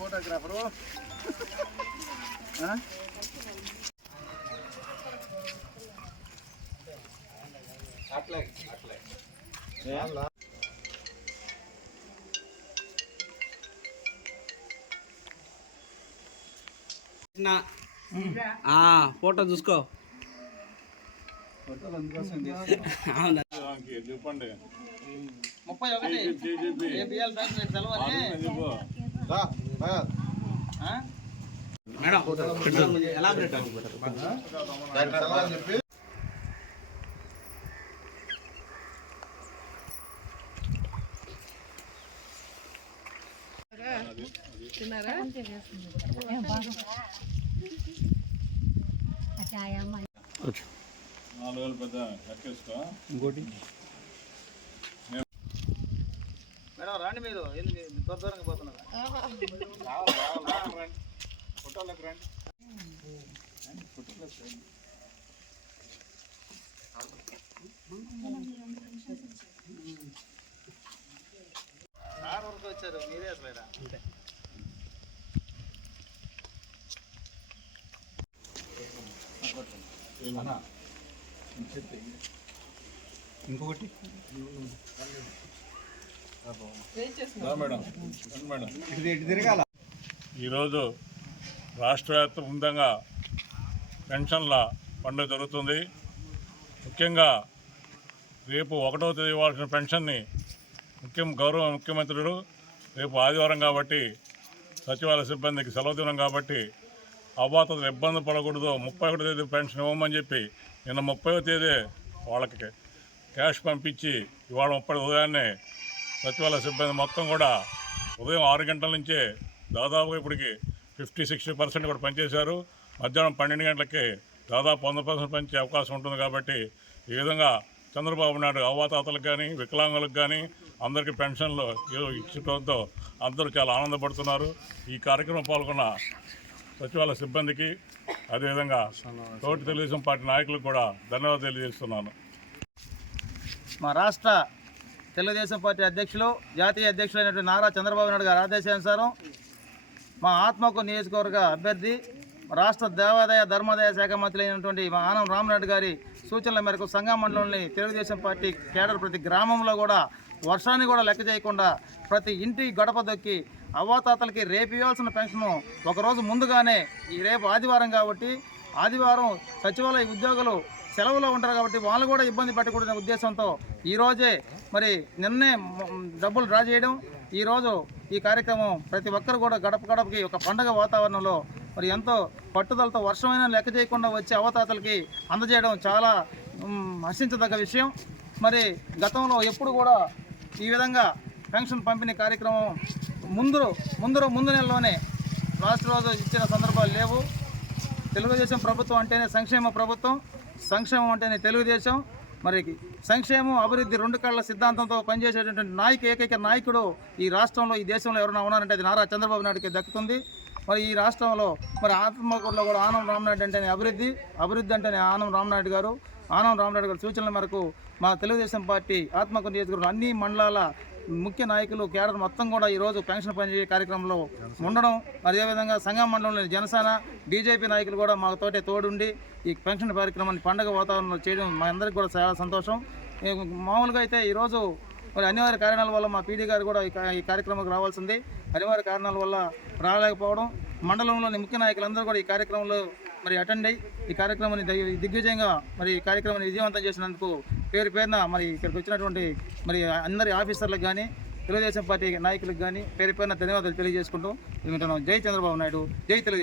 Photographer photo చూసుకో చెప్పండి 31 madam తిన్నారా 4000 పెద్ద ఎక్కేసుకో ఇంకోటి మేడం రండి మీరు దూరంగా పోతున్నారు ఫోటోలకు రండి సార్ వరకు వచ్చారు మీరే అసలు ఇంకొకటి మేడం ఈరోజు రాష్ట్ర వ్యాప్తంగా పెన్షన్ల పండుగ జరుగుతుంది. ముఖ్యంగా రేపు 1వ తేదీ ఇవ్వాల్సిన పెన్షన్ని గౌరవ ముఖ్యమంత్రులు రేపు ఆదివారం కాబట్టి సచివాలయ సిబ్బందికి సెలవు దినం కాబట్టి అవ్వాతలు ఇబ్బంది పడకూడదు 31వ తేదీ పెన్షన్ ఇవ్వమని చెప్పి నిన్న 30వ తేదీ వాళ్ళకి క్యాష్ పంపించి ఇవాళ 30 ఉదయాన్నే సచివాలయ సిబ్బంది మొత్తం కూడా ఉదయం 6 గంటల నుంచే దాదాపుగా ఇప్పటికి 50-60% కూడా పనిచేశారు. మధ్యాహ్నం 12 గంటలకి దాదాపు 100% పనిచే అవకాశం ఉంటుంది. కాబట్టి ఈ విధంగా చంద్రబాబు నాయుడు అవ్వాతాతలకు కానీ వికలాంగులకు కానీ అందరికీ పెన్షన్లు ఇచ్చడంతో అందరూ చాలా ఆనందపడుతున్నారు. ఈ కార్యక్రమం పాల్గొన్న సచివాలయ సిబ్బందికి అదేవిధంగా తోటి తెలుగుదేశం పార్టీ నాయకులకు కూడా ధన్యవాదాలు తెలియజేస్తున్నాను. మా రాష్ట్ర తెలుగుదేశం పార్టీ అధ్యక్షులు జాతీయ అధ్యక్షులైనటువంటి నారా చంద్రబాబు నాయుడు గారి ఆదేశానుసారం మా ఆత్మకూరు నియోజకవర్గ అభ్యర్థి రాష్ట్ర దేవాదాయ ధర్మాదాయ శాఖ మంత్రి అయినటువంటి మా ఆనం రామనాయుడు గారి సూచనల మేరకు సంఘం మండలంలోని తెలుగుదేశం పార్టీ కేడర్ ప్రతి గ్రామంలో కూడా వర్షాన్ని కూడా లెక్క చేయకుండా ప్రతి ఇంటి గడప దొక్కి అవ్వాతాతలకి రేపు ఇవ్వాల్సిన పెన్షను ఒకరోజు ముందుగానే ఈ రేపు ఆదివారం కాబట్టి ఆదివారం సచివాలయ ఉద్యోగులు సెలవులో ఉంటారు కాబట్టి వాళ్ళు కూడా ఇబ్బంది పెట్టకూడదనే ఉద్దేశంతో ఈరోజే మరి నిన్నే డబ్బులు డ్రా చేయడం, ఈరోజు ఈ కార్యక్రమం ప్రతి ఒక్కరు కూడా గడప గడపకి ఒక పండగ వాతావరణంలో మరి ఎంతో పట్టుదలతో వర్షమైనా లెక్క చేయకుండా వచ్చే అవతాతలకి అందజేయడం చాలా హర్షించదగ్గ విషయం. మరి గతంలో ఎప్పుడు కూడా ఈ విధంగా పెన్షన్ పంపిణీ కార్యక్రమం ముందు నెలలోనే లాస్ట్ రోజు ఇచ్చిన సందర్భాలు లేవు. తెలుగుదేశం ప్రభుత్వం అంటేనే సంక్షేమ ప్రభుత్వం, సంక్షేమం అంటేనే తెలుగుదేశం. మరి సంక్షేమం అభివృద్ధి 2 కళ్ళ సిద్ధాంతంతో పనిచేసేటటువంటి ఏకైక నాయకుడు ఈ రాష్ట్రంలో ఈ దేశంలో ఎవరైనా ఉన్నారంటే అది నారా చంద్రబాబు నాయుడుకి దక్కుతుంది. మరి ఈ రాష్ట్రంలో మరి ఆత్మకూరులో కూడా ఆనం రామనాయుడు అంటేనే అభివృద్ధి అంటేనే ఆనం రామనాయుడు గారు సూచనల మేరకు మా తెలుగుదేశం పార్టీ ఆత్మకూరు నియోజకవర్గం అన్ని మండలాల ముఖ్య నాయకులు కేడర్ మొత్తం కూడా ఈరోజు పెన్షన్ పనిచేసే కార్యక్రమంలో ఉండడం, అదేవిధంగా సంఘం మండలంలోని జనసేన బీజేపీ నాయకులు కూడా మాతోటే తోడుండి ఈ పెన్షన్ కార్యక్రమాన్ని పండుగ వాతావరణంలో చేయడం మా అందరికీ కూడా చాలా సంతోషం. మామూలుగా అయితే ఈరోజు మరి అనివార్య కారణాల వల్ల మా పీడీ గారు కూడా ఈ కార్యక్రమానికి రావాల్సింది, అనివార్య కారణాల వల్ల రాలేకపోవడం, మండలంలోని ముఖ్య నాయకులందరూ కూడా ఈ కార్యక్రమంలో మరి అటెండ్ అయ్యి ఈ కార్యక్రమాన్ని దిగ్విజయంగా మరి ఈ కార్యక్రమాన్ని విజయవంతం చేసినందుకు పేరున మరి ఇక్కడికి వచ్చినటువంటి మరి అందరి ఆఫీసర్లకు కానీ తెలుగుదేశం పార్టీ నాయకులకు కానీ పేరున ధన్యవాదాలు తెలియజేసుకుంటూ జై చంద్రబాబు నాయుడు, జై తెలుగుదేశం.